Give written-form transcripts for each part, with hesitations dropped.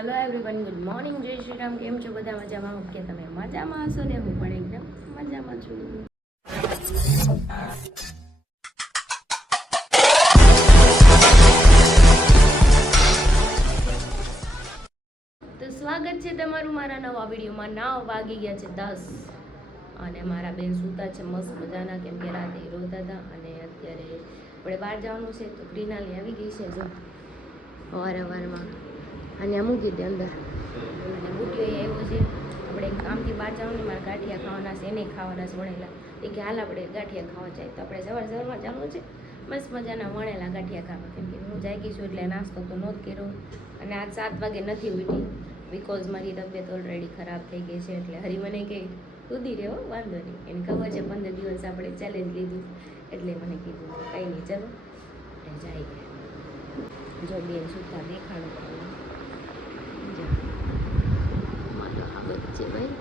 Hello everyone, good morning, जय श्री राम। केम छो બધા મજામાં? હું કે તમે મજામાં હશો ને? હું પણ એકદમ મજામાં છું। તો સ્વાગત છે તમારું મારા નવા વિડીયોમાં। ના વાગી ગયા છે 10 અને મારા બેન સૂતા છે મસ્ત મજાના, કેમ કે રાતે રોતા હતા અને અત્યારે આપણે બહાર જવાનું છે તો ગ્રીનાલી આવી ગઈ છે। જો વારવારમાં અને મૂકી દે અંદર અને બુટીઓ આવ્યો છે। આપણે કામથી બહાર જવાનું, મારા ગાંઠિયા ખાવાના છે, એને ખાવાના છે વણેલા। એ કે હાલ આપણે ગાંઠિયા ખાવા જાય, તો આપણે સવારમાં જવાનું છે મસ્ત મજાના વણેલા ગાંઠિયા ખાવા, કેમ કે હું જાગી છું એટલે નાસ્તો તો નહોતો કર્યો અને આજ 7 વાગે નથી ઉઠી બિકોઝ મારી તબિયત ઓલરેડી ખરાબ થઈ ગઈ છે। એટલે હરી મને કે ઉધી રહ્યો, વાંધો નહીં, એને ખબર છે 15 દિવસ આપણે ચેલેન્જ લીધું એટલે મને કીધું કંઈ નહીં, ચલો આપણે જઈએ। જો બેન સુતા દેખાડો છે ભાઈ,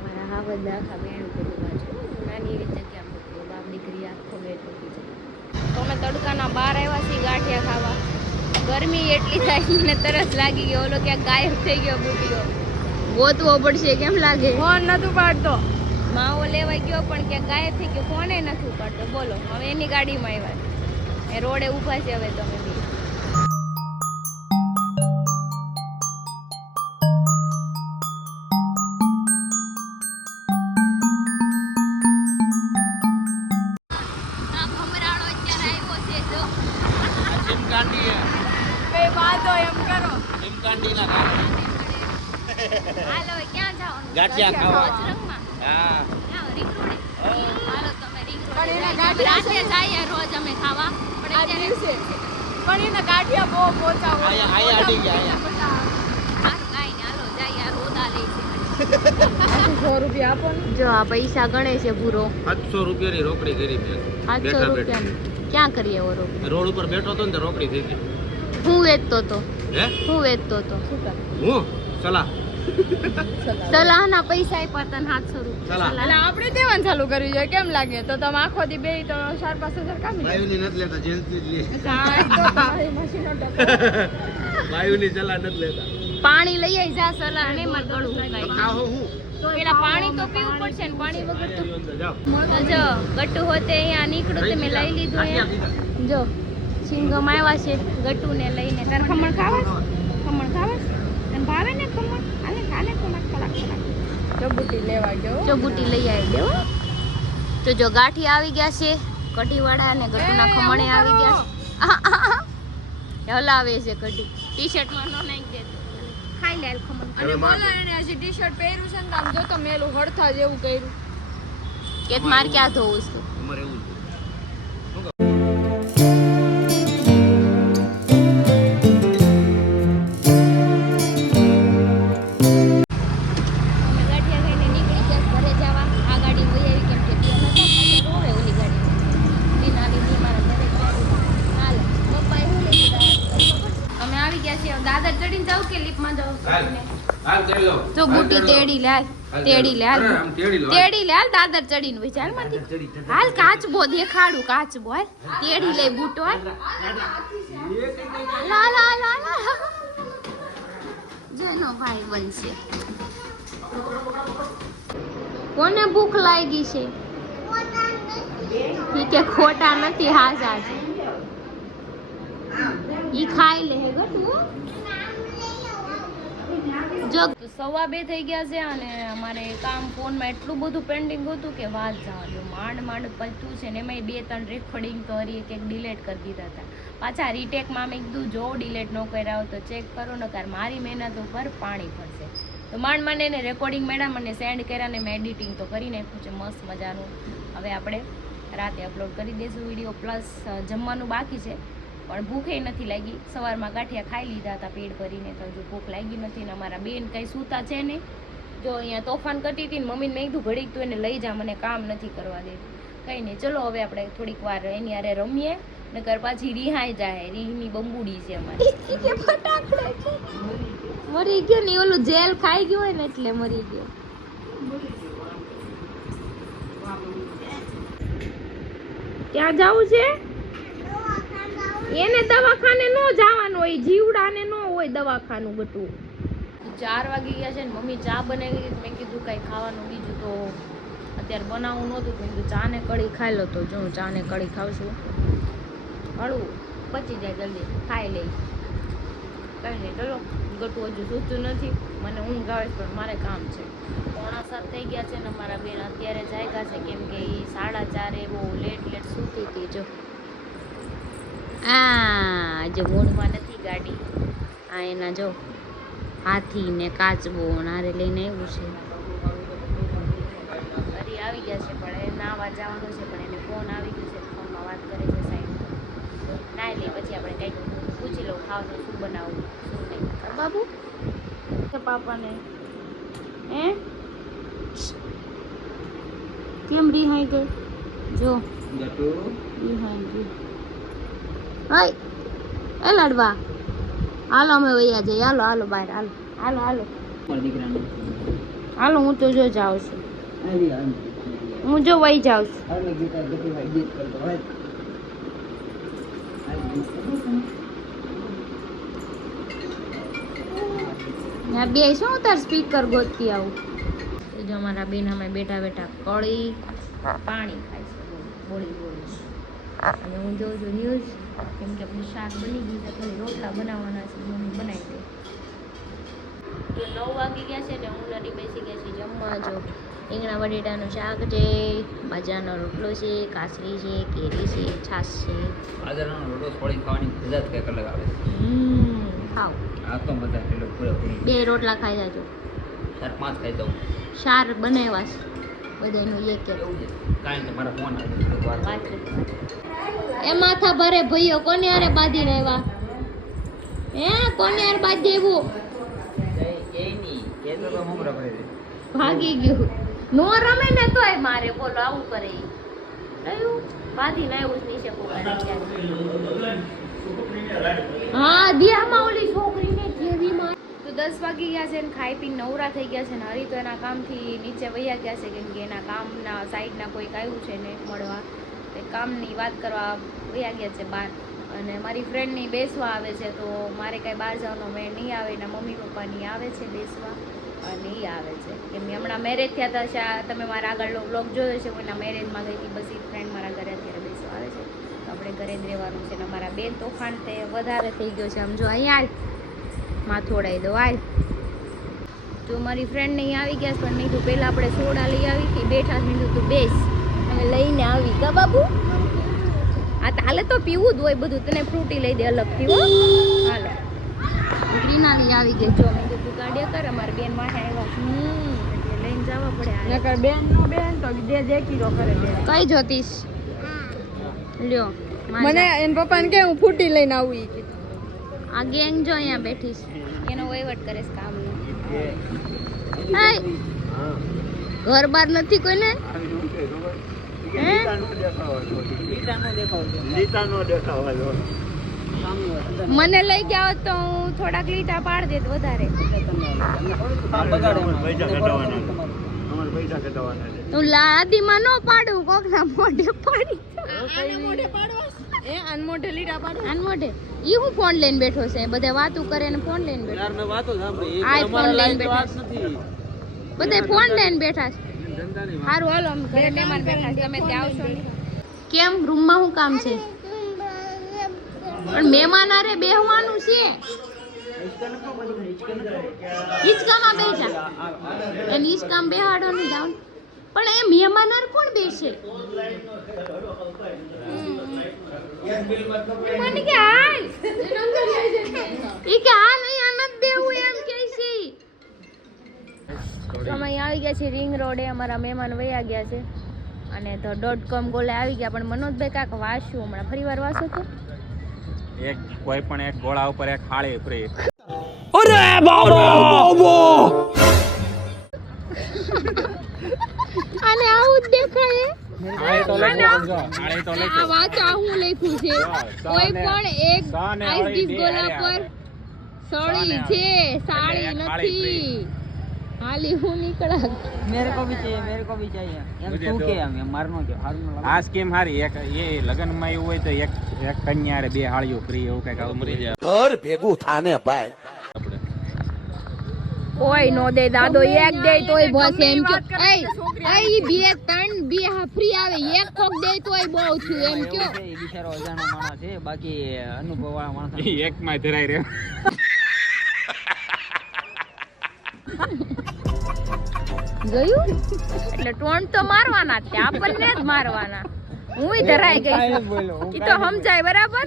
મારા હા બધા આખા બેડું બધું બાજુ નાની એવી જગ્યા મૂકી, બાપ દીકરી આખો બેડ મૂકી જાય। તો અમે તડકાના બહાર આવ્યા છીએ ગાંઠિયા ખાવા। ગરમી એટલી થાય મને તરસ લાગી ગયો। ઓલો ક્યાંક ગાયબ થઈ ગયો બુટીઓ, ગોતવો પડશે, કેમ લાગે? ફોન નતું પાડતો, માવો લેવા ગયો પણ ક્યાંક ગાયબ થઈ ગયો, ફોને નથી પાડતો। બોલો, હવે એની ગાડીમાં આવ્યા, એ રોડે ઊભા છે હવે તમે બી। ગાંઠિયા ખાવા હા રીંગ રોડે હાલો તમે રીંગ રોડે રાતે જઈએ રોજ અમે ખાવા, પણ અત્યારે પણ એના ગાંઠિયા બહુ પોચા હોય, આયા અડી ગયા કાઈ ને હાલો જઈએ, રોદા લે છે। 100 રૂપિયા આપો ને, જો આ પૈસા ગણે છે પૂરો 700 રૂપિયાની રોકડી કરી મેં 700 રૂપિયા ક્યાં કરીએ? ઓ રોડ ઉપર બેઠો તો ને રોકડી થઈ ગઈ। હું વેચતો તો હું સલાહ સલાહના પૈસા આપ્યા તને 700 રૂપિયા એટલે આપણે દેવાનું ચાલુ કરવી જોઈએ, કેમ લાગે? તો તમે આખો દી બે તો 4-5 હજાર કામ બાયુની નથી લેતા, જેલથી જ લે। બાયુની સલાહ નથી લેતા। પાણી લઈ આવી જા, સલાહ ને માર ગળું સુકાય। આહો હું પેલા પાણી તો પીવું પડશે ને, પાણી વગર તો જો ગટ્ટુ હોતે અહીંયા નીકળો તમે લઈ લીધું અહીંયા। જો સિંગમ આવ્યા છે ગટ્ટુ ને લઈને। તાર ખમણ ખાવા? ખમણ ખાવા તને ભાવે ને ખમણ? હાલે હાલે ખમણ ખલાક ચબુટી લેવા ગયો, ચબુટી લઈ આવી દો। તો જો ગાંઠી આવી ગયા છે, કઢીવાળા અને ગટ્ટુના ખમણે આવી ગયા છે। હલાવે છે કઢી, ટી-શર્ટમાં નો નાખી દેતો, ખાઈ લે ખમણ। અને બોલો એને હજી ટી-શર્ટ પહેર્યું છે ને, આમ જો તો મેલું હડથા જેવું કર્યું કે મારે ક્યાં ધોવું છે? અમારે એવું દાદર ચડીને જાવ કે લિફ્ટમાં જાવ? હાલ તેડી લો, જો બુટી તેડી લે, તેડી લે, આમ તેડી લો, તેડી લે, દાદર ચડીને વઈ ચાલ માંથી હાલ, કાચબો દેખાડું, કાચબો હાલ તેડી લે બુટો હાલ, લા લા લા લા જોનો ભાઈ બનશે। કોને ભૂખ લાગી છે? ઈ કે ખોટા નથી, હાજા છે, ઈ ખાઈ લે ગટુ। જો 2:15 થઈ ગયા છે અને અમારે કામ ફોનમાં એટલું બધું પેન્ડિંગ હતું કે વાત જવા દો, માંડ પલતું છે ને એમાંય 2-3 રેકોર્ડિંગ તો હરી એક ડિલેટ કરી દીધા હતા। પાછા રીટેકમાં મેં કીધું જો ડિલેટ ન કર્યા હોય તો ચેક કરો ને, કારણ મારી મહેનત ઉપર પાણી ફરશે। તો માંડ એને રેકોર્ડિંગ મેડમ મને સેન્ડ કર્યા ને મેં એડિટિંગ તો કરી નાખ્યું છે મસ્ત મજાનું। હવે આપણે રાતે અપલોડ કરી દઈશું વિડીયો, પ્લસ જમવાનું બાકી છે પણ ભૂખે નથી લાગી। સવારમાં ગાંઠિયા ખાઈ લીધા હતા પેટ ભરીને, તો હજુ ભૂખ લાગી નથી ને અમારા બેન કંઈ સૂતા છે નહીં। જો અહીંયા તોફાન કરતી હતી ને મમ્મીને મેં કીધું ઘડીક તું એને લઈ જા, મને કામ નથી કરવા દેતું। કંઈ નહીં, ચલો હવે આપણે થોડીક વાર એની હારે રમીએ, નકર પાછી રિહાઈ જાય, રીહની બંબુડી છે અમારી, મરી ગયો ને, ઓલું જેલ ખાઈ ગયું હોય ને એટલે મરી ગયો। ક્યાં જવું છે? એને દવાખાને નો જવાનું હોય, જીવડાને નો હોય દવાખાનું બટું. 4 વાગી ગયા છે ને મમ્મી ચા બનાવી દીધી. મેં કીધું કાંઈ ખાવાનું બીજું તો અત્યારે બનાવવું નહોતું. મેં કીધું ચા ને કઢી ખાઈ લો. તો જો ચા ને કઢી ખાવશું, હળવું પચી જાય જલ્દી, ખાઈ લઈ. કંઈ નહીં, ચલો. ગટું હજુ સૂતું નથી, મને ઊંઘ આવે છે પણ મારે કામ છે. 6:45 થઈ ગયા છે ને મારા બેન અત્યારે જાગ્યા છે, કેમ કે એ 4:30 બહુ લેટ સૂતી હતી. જો જો મૂડમાં નથી ગાડી. આ એના જો હાથી ને કાચબો નારે લઈને આવ્યું છે. હરી આવી ગયા છે પણ એ નાવા જવાનું છે, પણ એને ફોન આવી ગયો છે, ફોનમાં વાત કરે છે સાઈડ. નાઈ લઈ પછી આપણે કંઈક પૂછી લઉં ખાવાનું શું બનાવવું શું નહીં. બાબુ પાપાને કેમ રિહાઈ ગઈ? જો રિહાઈ ગઈ. હાય એ લાડવા, હાલો અમે વૈયા જઈએ. હાલો હાલો બહાર, હાલો હાલો હાલો હાલો. હું તો જો જાઉં છું, હું જો વહી જાઉં છું. બે શું તાર સ્પીકર ગોતતી આવું. જો અમારા બેન અમે બેઠા બેઠા કળી પાણી ખાય છે, બોળી. અને હું જોઉં છું ન્યૂઝ, કેમ કે આપણું શાક બની ગયું છે, ખાલી રોટલા બનાવવાના છે, મમ્મી બનાવી દે. તો 9 વાગી ગયા છે ને હું લડી બેસી ગયા છે જમવા. જો રીંગણા બટેટાનું શાક છે, બાજરાનો રોટલો છે, કાસરી છે, કેરી છે, છાશ છે. બાજરાનો રોટલો થોડી ખાવાની મજા જ કંઈક અલગ આવે. ખાવ. આ તો મજા પેલો પૂરેપૂરી. 2 રોટલા ખાઈ જાજો. 4-5 ખાઈ દઉં. 4 બનાવ્યા છે બધાનું એક એક. એવું છે કાંઈ નહીં, મારા ફોન આવે. એ માથા ભરે ભઈઓ કોને હારે બાંધી રહેવા? કોને હારે બાંધી દેવું? ભાગી ગયું. નો રમે ને તોય મારે બોલો આવું કરે. રહ્યું બાંધી ને આવ્યું નીચે પોકારે. હા દિયામાં ઓલી છોકરીને કેવી માર. તો 10 વાગી ગયા છે ને ખાઈ પીને નવરા થઈ ગયા છે ને હરી તો એના કામથી નીચે વૈયા ગયા છે, કેમ કે એના કામના સાઈડના કોઈક આવ્યું છે ને મળવા. કામની વાત કરવા વયા ગયા છે બહાર. અને મારી ફ્રેન્ડની બેસવા આવે છે, તો મારે કાંઈ બહાર જવાનો મેળ નહીં આવે. એના મમ્મી પપ્પાની આવે છે બેસવા અને એ આવે છે, કેમ કે હમણાં મેરેજ થયા હતા. તમે મારા આગળનો બ્લોગ જોયો છે, કોઈના મેરેજમાં ગઈ હતી. બસ એ ફ્રેન્ડ મારા ઘરે અત્યારે બેસવા આવે છે, તો આપણે ઘરે જ રહેવાનું છે. ને મારા બેન તોફાન તે વધારે થઈ ગયો છે. આમ જો અહીંયા માથું ઓડાવી દો. હાલ તો મારી ફ્રેન્ડ નહીં આવી ગયા પણ નહીં તો પહેલાં આપણે સોડા લઈ આવી હતી. બેઠા નહીં તું બેસ અને લઈને આવી કા બાબુ. આ તાલે તો પીવું જ હોય બધું. તને ફ્રૂટી લઈ દે અલગથી હો. હાલો ગ્રીનાલી આવી ગઈ. જો મેં તું ગાડી કર. અમારી બેન માથે આવ્યા એટલે લઈને જવા પડે. બેન નો બેન તો જે કિલો કરે કઈ જોતીશ લ્યો. મને એન પપ્પાને કે હું ફૂટી લઈને આવું. ઈ આ ગેંગ જો અહીંયા બેઠીશ, એનો વહીવટ કરે છે કામનો. ઘર બાર નથી કોઈને. મને લઈ ગયા હોત તો હું થોડાક લીટા પાડ દેત વધારે. હું લાદીમાં ન પાડું, કોકના મોઢે પાડી. અનમોઢે લીટા પાડો. અનમોઢે ઈ હું ફોન લઈને બેઠો છે. બધા વાતો કરે ને ફોન લઈને બેઠો. આ ફોન લઈને બેઠા બધા ફોન લઈને બેઠા છે. સારું હાલો ઘરે મહેમાન બેઠા છે, તમે ત્યાં આવશો. કેમ રૂમમાં શું કામ છે? પણ મહેમાન આરે બેહવાનું છે. હિચકામાં બેઠા અને હિચકામાં બેહાડો ને જાવ. પણ એ મહેમાન આરે કોણ બેસે? મને કે હાલ ઈ કે હાલ અહીંયા નથી બેવું એમ કે છે. તો અમે અહીં આવી ગયા છીએ રિંગ રોડે. અમારા મહેમાન વયા ગયા છે અને તો .com ગોલે આવી ગયા. પણ મનોજભાઈ કાંક વાંચ્યું હમણાં ફરી વાર વાંચો તો એક કોઈ પણ એક ગોળા ઉપર એક હાળી ઉપર અરે બાબો અને આવું જ દેખાય. હાળી તો લખ્યું. આ વાંચો હું લખ્યું છે. કોઈ પણ એક આઈસ ડીશ ગોલા પર સળી છે, સાળી નથી. હાલી હું નીકળા मेरे को भी चाहिए એમ मुझे તું दो। કે એમ મારનો કે હારું ન લાગે આ સ્કીમ હારી એક એ લગનમાં એવું હોય તો એક કન્યા હારે 2 હાળીઓ ફ્રી એવું કઈક મરી જાય ઘર ભેગું થાને ભાઈ આપણે કોઈ નો દે દાદો એક દે તોય બસ એમ કયો એ બે ત્રણ બે ફ્રી આવે એક કોક દે તોય બહુ થયું એમ એવું કયો છે, ઈ બિચારો અજાણો માણસ છે બાકી અનુભવ વાળા માણસ એક માં ધરાઈ રહ્યો જોયું એટલે ટોન તો મારવાના જ તે આપણને જ મારવાના હુંય ધરાઈ ગઈ છું. ઈ તો સમજાય બરાબર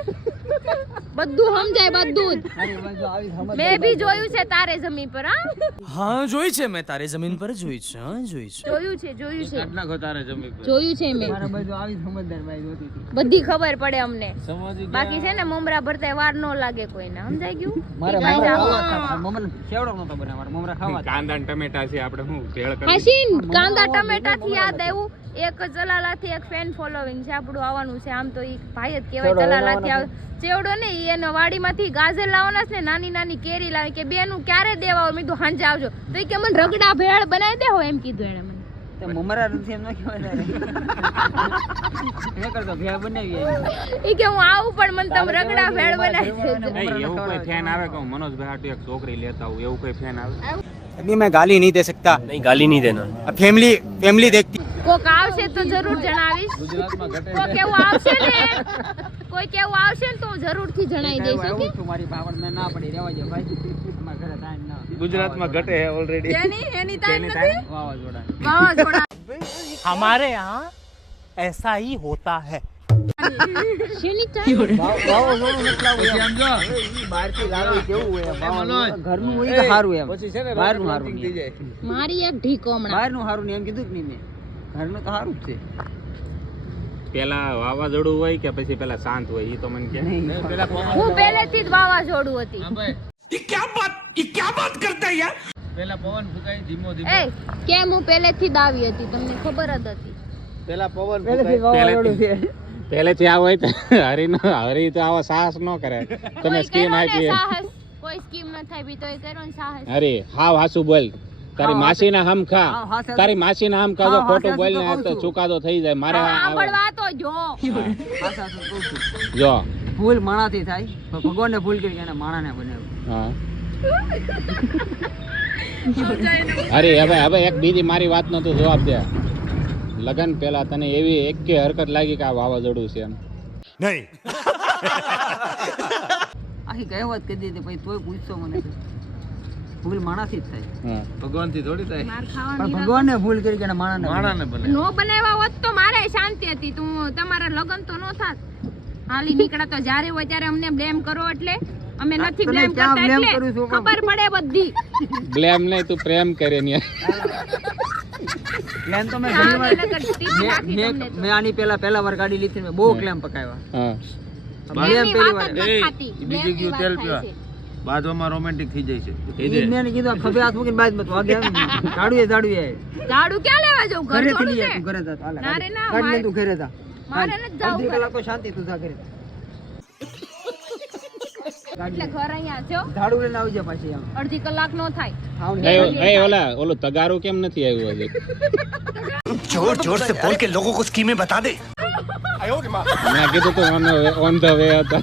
બધું સમજાય બધું જ મેં બી જોયું છે તારે જમીન પર હા હા જોઈ છે મેં તારી જમીન પર જોઈ છે હા જોઈ છે જોયું છે જોયું છે મેં મારા બાજુ આવી સમજદાર બાઈ જોતી હતી બધી ખબર પડે અમને બાકી છે ને મમરા ભરતા વાર ન લાગે કોઈને સમજાઈ ગયું મારે ઈ કાંઈ મમરા જાણો. ખાવા હતા મમરા સેવડો નતો બને મારે મમરા ખાવા હતા. કાંદા ને ટમેટા છે આપણે શું ભેળ કરી હસીન કાંદા ટમેટા થી યાદ આવ્યું એક જલાલા થી એક ફેન ફોલોવિંગ છે આપણું આવવાનું છે આમ તો ઈ ભાઈ જ કહેવાય જલાલા થી આવે ચેવડો ને ઈ એનો વાડીમાંથી ગાજર લાવવાના છે ને નાની નાની કેરી લાવી કે બેનું ક્યારે દેવા હોય મેં કીધું હાંજે આવજો તો ઈ કે મને રગડા ભેળ બનાવી દેહો એમ કીધું એને મને તે મમરા નથી એમ ન કહેવાય તારે મેં કરતો ભેળ બનાવી ઈ કે હું આવું પણ મને તમે રગડા ભેળ બનાવી દેજો નહીં એવું કોઈ ફેન આવે કે હું મનોજભાઈ હાટુ એક છોકરી લેતા આવું એવું કોઈ ફેન આવે अभी मैं गाली नहीं दे सकता नहीं गाली नहीं देना फैमिली देखती કોક આવશે તો જરૂર જણાવીશ કોક એવું આવશે ને કોઈ કેવું આવશે ને તો હું જરૂરથી જણાવી દઈશ ઓકે છું મારી પાવર મેં ના પડી રહેવા દે ભાઈ અમારા ઘરે તાણ ના ગુજરાતમાં ઘટે હે ઓલરેડી એની તાઈ નથી વાવાઝોડા વાવાઝોડા हमारे यहाँ ऐसा ही होता है શેની તાઈ વાવાઝોડું નથી લાવવું એમ ઈ બહારથી લાવી કેવું હોય વાવાઝોડું ઘરનું હોય તો સારું એમ બહારનું સારું નહીં. મારી એક ઢીકો હમણાં બહારનું સારું નહીં એમ કીધું કે નહીં મેં ઘરનું તો સારું જ છે પેલા વાવાઝોડું હોય કે પછી પેલા શાંત હોય એ તો મને કે હું પહેલેથી જ વાવાઝોડું હતી એ કેમ હું પહેલેથી જ આવી હતી તમને ખબર જ હતી પહેલેથી વાવાઝોડું છે પહેલેથી આ હોય તો હરી તો આવો સાહસ ન કરે તમે કોઈ સ્કીમ કર્યો ને આપી સાહસ કોઈ સ્કીમ ન થાય બી તોય કર્યો ને સાહસ અરે હાવ હાસુ બોલ તારી માસીના હમ ખા હાવ હાસુ. તારી માસીના હમ ખા જો હાવ ખોટું હાસુ બોલ તો ને કહું તો છું. ચુકાદો થઈ જાય મારે સાંભળવા તો જો હાસા તો કહું છું. જો ભૂલ માણાથી થાય પણ ભગવાનને ભૂલ કરી એને માણાને બનાવ્યું હા અરે હવે એક બીજી મારી વાતનો તું જવાબ દે લગન પેલા તને એવી એક કે હરકત લાગી કે આ વાવાઝોડું છે એમ આખી કહેવત કરી દીધી પછી તોય પૂછતો મને ભૂલ માણાથી જ થાય હા માર પણ ખાવાની ભગવાનને ભૂલ કરી કે એને માણાને નો બનાવ્યા હોત તો મારે શાંતિ હતી તું તમારા લગન તો નો થાત હાલી નીકળ્યા તો જ્યારે હોય ત્યારે અમને બ્લેમ કરો એટલે અમે નથી તને બ્લેમ ક્યાં કરતા blame એટલે કરું છું? ખબર પડે બધી બ્લેમ નહીં તું પ્રેમ કરે ને ક્લેમ તો મેં આ ઘણી વાર લગન ટીપ નાખી તમને તો. મેં આની પહેલા વાર ગાડી લીધી મેં બહુ ક્લેમ પકાવ્યા હા blame એમની પહેલી વાત વાર જ નથી થાતી. બ્લેમની વાત થાય છે. બાદમાં રોમેન્ટિક થઈ જાય છે ઈ મેં એને કીધું ખભે હાથ મૂકીને બાજ મત વાગે ઝાડુએ ઝાડુ ક્યાં લેવા જાઉં ઘર ઘરેથી થોડું લઈ છે તું ઘરે જા હાલે ના રે ના, ગાડી લઈને મારે- તું ઘરે જા મારે નથી જાવું અડધી ઘરે. કલાક તો શાંતિ તું જા ઘરે એટલે ઘર અહીંયા છો ઝાડુ લઈને આવી જા પાછી આમ અડધી કલાક નો થાય આવ ને ઓલું તગારું કેમ નથી આવ્યું હજી जोर जोर से बोल के लोगों को स्कीमें बता दे મેં કીધું તો ઓન ધ વે હતા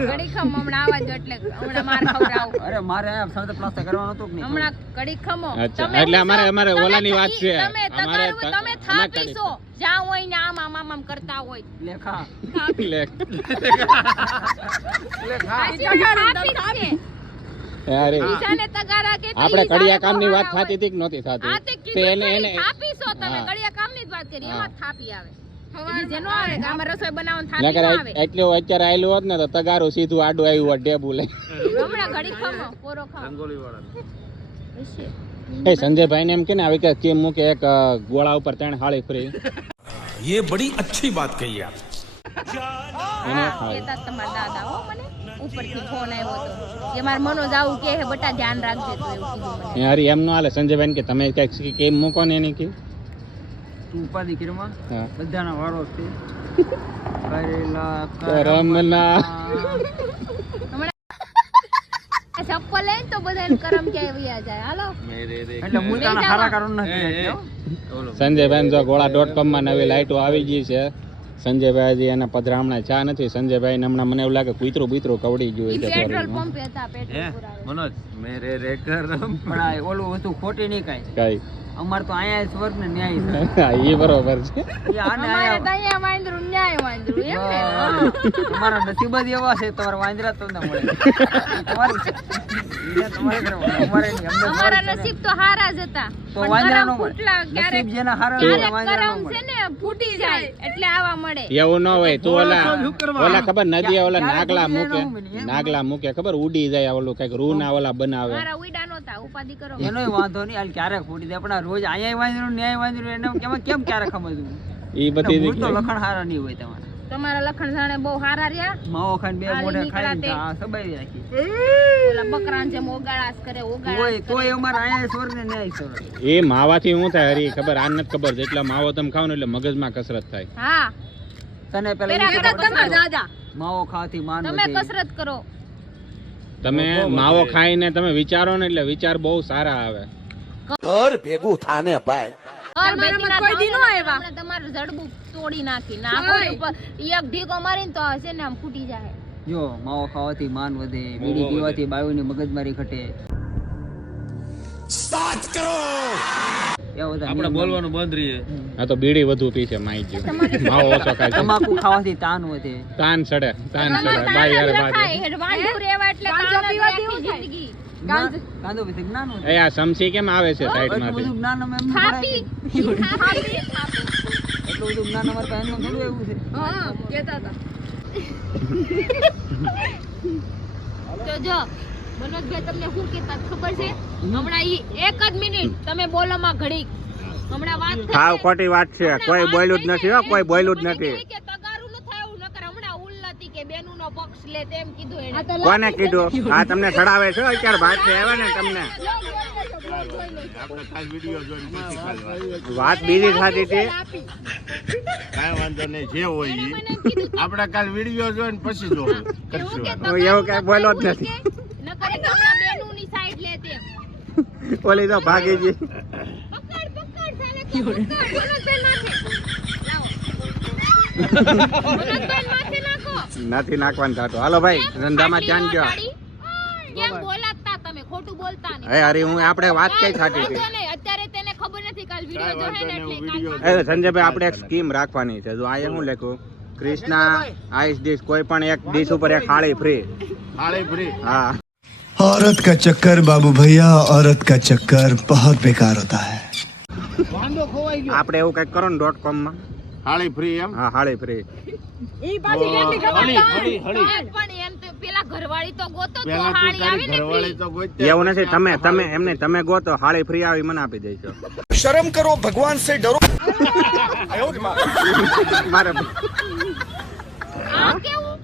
ઘડી ખમ હમણાં આવા જો એટલે હમણાં માર ખવડાવું અરે મારે આ સૌથી પ્લાસ્ટર કરવાનો હતો કે નહીં હમણાં ઘડી ખમો અચ્છા, તમે એટલે શું અમારે- છો? અમારે તમે ઓલાની વાત છે. તમે અમારે તગારું, તમે અમે થાપીશો જ્યાં હોય ને આમ આમ આમ આમ કરતા હોય લેખા લે. સાચી વાત, થાપી જ છે. અરે બીજાને તગારા કે તો આપણે ઈ કડિયા સામે કામની વાત ખવડાવાય. થતી હતી કે નહોતી થતી હા તે તે કીધું એને તો ઈ એને થાપીશો તમે હા. કડિયા કામની જ વાત કરી એમાં હા. થાપી આવે બીજે નો આવે કે આમાં રસોઈ બનાવવાનું થાપી નકર નો આવે એટલું અત્યારે આવેલું હોત ને તો તગારું સીધું આડું આવ્યું હોત ડેબુ લઈ હમણાં ઘડી ખમો પોરો ખાઓ હશે. એ સંજયભાઈ ને એમ કે ને આવી કે કેમ મૂકે એક ગોળા ઉપર 3 હાળી ફરી ये बड़ी अच्छी बात कही आप એને કહેતા તમારા દાદા હો મને ઉપરથી ફોન આવ્યો હતો કે માર મનોજ આવું કે હે બટા ધ્યાન રાખજે તો એવું કીધું મને હરી એમ નો હાલે સંજયભાઈ કે તમે કઈક કેમ મૂકો ને એની કી તું ઉપાધિ કરમાં હા બધાના વારો છે કરેલા કરમના ચપ્પલ લઈને તો બધાને કરમ ક્યાંય વયા જાય. હાલો એટલે મૂતાના હારા કારણ નથી સંજયભાઈ જો gola.com માં નવી લાઈટો આવી ગઈ છે. સંજયભાઈ એના પધરા હમણાં ચા નથી. સંજયભાઈ હમણાં મને એવું લાગે કૂતરું બીતરું કવડી ગયું ઈ છે પેટ્રોલ શરીરમાં. પંપે હતા પેટ્રોલ પુરાવે. મનોજ મેરે રે કરમ પણ આ ઓલું વસ્તુ ખોટી નહીં કાંઈ. કઈ અમાર તો અહીંયા સ્વર્ગ ને ન્યાય છે. એ બરોબર છે. એ આને અમારે આયા તો અહીંયા વાંદરું ન્યાય વાંદરું એમ ને. તમારા નસીબ જ એવા છે, તમારા વાંદરા તો ના મળે. તમારું છે. ઈ તમારે કરવાનું. અમારે નહીં. અમને અમારા સ્વર્ગ છે ને. નસીબ તો હારા જ હતા. તો પણ વાંદરા કરમ નો મળે. ફૂટલા ક્યારેક નસીબ જેના હારા હોય ક્યારેક વાંદરા નો કરમ છે મળે. ને ફૂટી જાય એટલે આવા મળે. એવું ન હોય તું ઓલા ખબર નદી ઓલા ક્યારે નાગલા ફૂટી મૂકે જાય ને એમ નાગલા મૂકે ખબર ઉડી જાય ઓલું કઈક રૂ ના ઓલા બનાવે મારા ઉઈડા નહોતા ઉપાધિ કરો. એનોય વાંધો નહીં. હાલ ક્યારેક ફૂટી જાય પણ આ રોજ અહીંયા વાંદરું ન્યાય વાંદરું એને કેમ ક્યારેક સમજવું? ઈ બધી મૂળ તો જગ્યાએ. લખણ હારા નહીં હોય તમારે. તમારા લખણ જાણે બહુ હારા રહ્યા. માવો ખાઈને બે હાલી મોઢે નીકળ્યા ખાઈને તે. આ સબાઈ રાખી. ઓલા બકરાને જેમ ઓગાળાસ કરે તોય તોય અમારે અહીંયા સ્વર્ગ ને ન્યાય સ્વર્ગ. એ માવાથી શું થાય હરી ખબર આ નથી ખબર જેટલા માવો તમે ખાવ ને એટલે મગજમાં કસરત થાય. હા તને પેલા પેલા કરતા તમારા દાદા માવો ખાવાથી માન તમે વધે. કસરત કરો. તમે માવો ખાઈને તમે વિચારો ને એટલે વિચાર બહુ સારા આવે. ઘર ભેગીના કોઈ દી નો આવ્યા. હમણાં તમારું જડબું તોડી નાખી નાખો ઉપર એક ઢીકો મારીને તો હશે ને આમ ફૂટી જાય. જો માવો ખાવાથી માન વધે, બીડી પીવાથી બાયુની મગજમારી ઘટે. એવા બધા આપણે નિયમ. બોલવાનું બંધ રહીએ. આ તો બીડી વધુ પી છે માઈ ગયું માવો ઓછો ખાય છે. તમાકુ ખાવાથી તાન વધે. તાન ચડે તમારે બાઈ યાર તાન જ બાદ લખાય. વાંઢું રહેવા એટલે તાન જ આખી જિંદગી. કાંદો પીતે જ્ઞાન વધે. એ આ સમસી કેમ આવે છે સાઈડ એટલું માંથી બધું જ્ઞાન અમે એમને થાપી ભણાય. થાપી એટલું બધું જ્ઞાન અમારે પાસે એમનું થોડું એવું છે. હા કહેતા હતા. તો જો મનોજભાઈ તમને શું કહેતા ખબર છે? હમણાં ઈ એક જ મિનિટ તમે બોલોમાં ઘડીક હમણાં વાત થઈ સાવ છે. ખોટી વાત છે. કોઈ બોલ્યું જ નથી હો, કોઈ બોલ્યું જ મને નથી. કહે કે તગારું ન થાય એવું નકર હમણાં ઉલ્લતી કે બેનુનો પક્ષ લે તેમ કીધું એને. કોને કીધું? આ તમને ચડાવે છે અત્યારે વાત છે આવે ને તમને આપણે કાલ વિડીયો જોઈને પછી કાલ વાત બીજી થતી હતી. કાંઈ વાંધો નહીં જે હોય ઈ. આપણે કાલ વિડીયો જોઈને પછી જોવું કરશું આપણે. એવું કઈ બોલ્યો જ નથી. નકર એ હમણાં બેનુની સાઈડ લે તેમ. ઓલી તો ભાગી ગઈ. પકડ સાલે તો પકડ. મનોજભાઈ માથે. લાવો. મનોજભાઈ માથે નાખો. નથી નાખવાનું થતું. હાલો ભાઈ ધંધામાં ધ્યાન દો. કેમ બોલાતા તમે ખોટું બોલતા નહીં. હે હરી હું આપણે વાત કઈ થતી વાંધો હતી. નહીં, અત્યારે તેને ખબર નથી કાલ વિડિયો કાંઈ જોહે ને વાંધો નહીં, એટલે હું કાલ એ સંજયભાઈ આપણે એક સ્કીમ રાખવાની છે. જો અહીંયા શું લખ્યું? કૃષ્ણા આઈસ ડીશ કોઈ પણ એક ડીશ ઉપર એક થાળી ફ્રી. થાળી ફ્રી. હા औरत का चक्कर बाबू भैया औरत का चक्कर बहुत बेकार होता है. આપણે એવું કઈક કરો ને .com માં. થાળી ફ્રી એમ. હા થાળી ફ્રી. હળી પણ એમ તો પેલા ઘરવાળી તો ગોતો તો પેલા તું હાળી આવે તારી ને ઘરવાળી free. તો ગોતે. એવું નથી. તમે એમને તમે ગોતો થાળી ફ્રી આવી મને આપી દેજો. शर्म करो भगवान से डरो. મારે આ કેવું?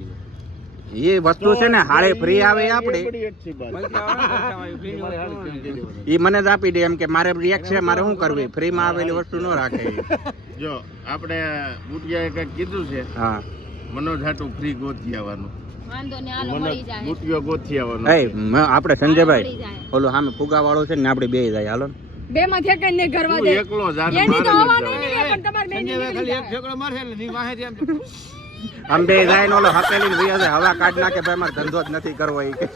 એ વસ્તુ છે ને થાળી ફ્રી આવે એ આપડી. બડી અચ્છી બાત. એ મને જ આપી દે એમ કે મારે રિએક્ટ છે મારે શું કરવી. ફ્રી માં આવેલી વસ્તુ ન રાખે ઈ. જો આપણે બુટિયાએ કંઈક કીધું છે હા મનોજ હાટું ફ્રી ગોતી આવવાનું. વાંધો ને હાલો મનોજ મળી જાય. બુટિયો ગોતી આવવાનો. એ આપણે સંજયભાઈ મળી જાય. ઓલું સામે ફુગા વાળો છે ને આપણે બે જાય. હાલો ને. બે માં થેકન ને ઘરવા તું દે એકલો જા ને એની તો મારે આવવાનું નથી નહીં પણ તમારે બેન આમ બે જાય ને ઓલો હકેલી ને વિયા જાય. હવા કાઢ નાખે ભાઈ મારે ધંધો જ નથી કરવો એ કે.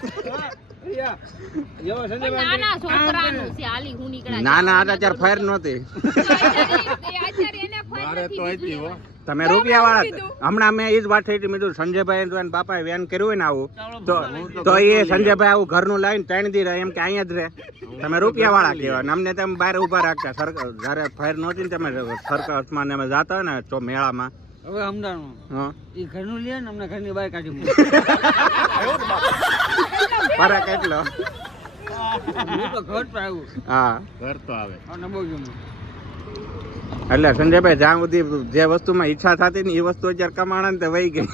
પણ નાના છોકરાનું છે હાલી હું નીકળ્યા. ના ના આ અત્યારે ફાયર નહોતી. અત્યારે એને ફાઈન મારે તો નથી હતી હો. તમે રૂપિયા વાળા હમણાં મેં એ જ વાત થઈ હતી. મેં કીધું સંજયભાઈ તો એના બાપાએ વેન કર્યું હોય ને આવું તો એ સંજયભાઈ આવું ઘરનું લાવીને 3 દી રહે એમ કે અહીંયા જ રહે. તમે રૂપિયા વાળા કહેવાય ને અમને તમે બહાર ઉભા રાખતા. સરકાર જયારે ફાયર નહોતી ને તમે સરકારમાં ને અમે જાતા હોય ને તો મેળામાં. હવે સમજાણું હા એ ઘરનું લે ને અમને ઘરની બહાર કાઢી મૂકે. ફરક એટલો. હું તો ઘર પર આવ્યું. હા ઘર તો આવે. અને બહુ ગમ્યું. એટલે સંજયભાઈ જ્યાં સુધી જે વસ્તુમાં ઈચ્છા થતી ને એ વસ્તુ અત્યારે કમાણા ને તે વહી ગઈ.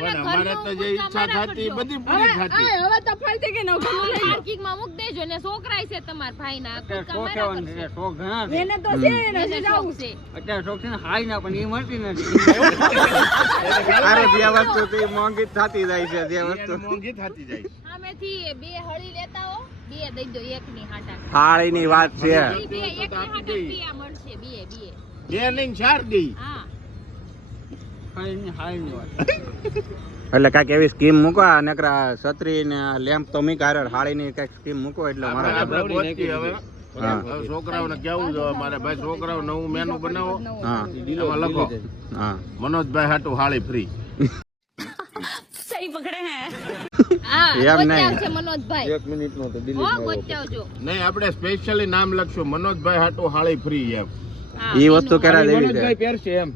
પણ અમારે તો જે ઈચ્છા થતી એ બધી પૂરી થતી. હવે તો ફરતી કે નવ પાર્કિંગમાં મૂક દેજો ને છોકરાય છે તમારા ભાઈના શોખ કહેવાનું છે, શોખ ઘણા છે. એને તો છે એને એને જાવું શોખ છે અત્યારે શોખ છે ને હાઈ ના પણ એ મળતી નથી. અરે જે વસ્તુ તો એ મોંઘી જ થતી જાય છે જે વસ્તુ એને મોંઘી થતી જાય. સામેથી બે હળી લેતા હો બે દઈ દો એકની હાટા થાળીની વાત છે. બે એકની હાટા પીયા મળશે બે બે બે નહીં 4 દી. હા હાઈ ની વાત. એટલે કાંઈક એવી સ્કીમ મૂકો આ નકરા છત્રી ને લેમ્પ તો મીક હારે હાળીની કાંઈક સ્કીમ મૂકો એટલે મારા આપણે પહોંચી હવે. હા. હવે છોકરાઓને કેવું જો મારે ભાઈ છોકરાઓ નવું મેનુ બનાવો હા એમાં લખો હા મનોજભાઈ હાટુ હાળી ફ્રી. હા એમ નહીં. ગોત્યાવશે મનોજભાઈ 1 મિનિટનો તો ડિલીટ મારો ગોત્યાવજો નહીં આપણે સ્પેશિયલી નામ લખશું મનોજભાઈ હાટુ હાળી ફ્રી એમ. એ વસ્તુ કરા દેવી છે. પહેરશે એમ.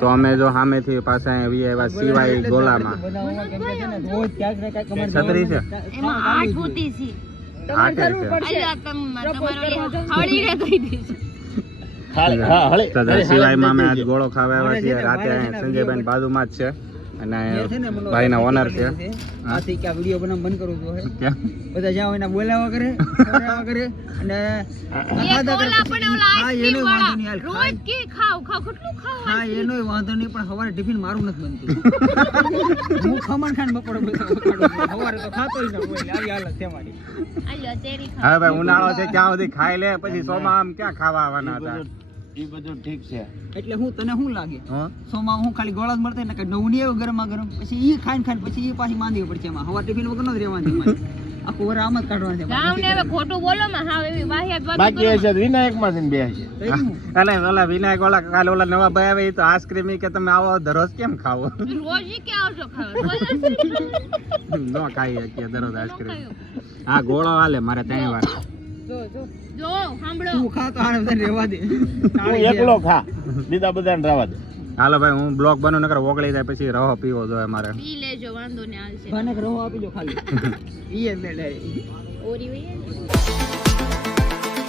તો અમે જો સામેથી પાછા અહીંયા એવા સિવાય ગોલામાં બનાવવામાં કેમ કે છે ને રોજ ક્યાંક ને ક્યાંક અમારે છત્રી છે એમાં 8 હોતી છે હાથે છે અલ્યા તમારો હળી રે કહી દેજો તો સિવાયમાં અમે આજ ગોળો ખાવા આવ્યા છીએ રાતે અહીંયા સંજયભાઈ બાજુમાં જ છે અને ભાઈના ઓનર છે આથી કે આ વિડિયો બનાવ બંધ કરું છું ક્યાં? બધા જ્યાં હોય ને બોલાવા કરે ખવડાવવા કરે અને ખાધા કરે. હા એનો વાંધો નહીં હાલ રોજ કે ખાવ ખાવ કેટલું ખાવ હા એનો વાંધો નહીં પણ સવારે ટિફિન મારું નથી બનતું હું ખમણ ખાઈને બપોરે કાઢું છું. સવારે તો ખાતો જ ન હોય આવી હાલત છે મારી. અલ્યા તેરી ખાવ હવે ભાઈ ઉનાળો છે ક્યાં સુધી ખાઈ લે પછી સોમાં આમ ક્યાં ખાવા આવવાના હતા એ બધું ઠીક છે. એટલે હું તને શું લાગે હા? સોમાં હું ખાલી ગોળા જ મળતા ને કે નવું નહીં આવે ગરમા ગરમ પછી ઈ ખાઈને પછી ઈ પાછી માંદવી પડશે એમાં હવા ટિફિન વગર નથી રહેવાની એમાં. આખું વર આમ જ કાઢવાનું છે ગામ ને હવે ખોટું બોલો માં હાવ એવી વાહિયાત વાત બાકી હશે તો વિનાયક માંથી બે છે. તો ઈ હું. અલે ઓલા વિનાયક ઓલા કાલે ઓલા નવા ભાઈ આવે ઈ તો આઈસ્ક્રીમ કે તમે આવો દરરોજ કેમ ખાવો રોજ ઈ કે આવજો ખાવા રોજ ન ખાઈ શકીએ દરરોજ આઈસ્ક્રીમ હા ગોળો હાલે મારે 3 વાર જો સાંભળો તું ખા તો આને બધાને રહેવા દે તું એકલો ખા બીજા બધાને રહેવા દે. હાલો ભાઈ હું બ્લોગ બનું નકર ઓગળી જાય પછી રહો પીવો જોઈએ મારે પી લેજો વાંધો ને હાલશે મને રહો આપી દો ખાલી ઈ જ લે ઓરી વઈ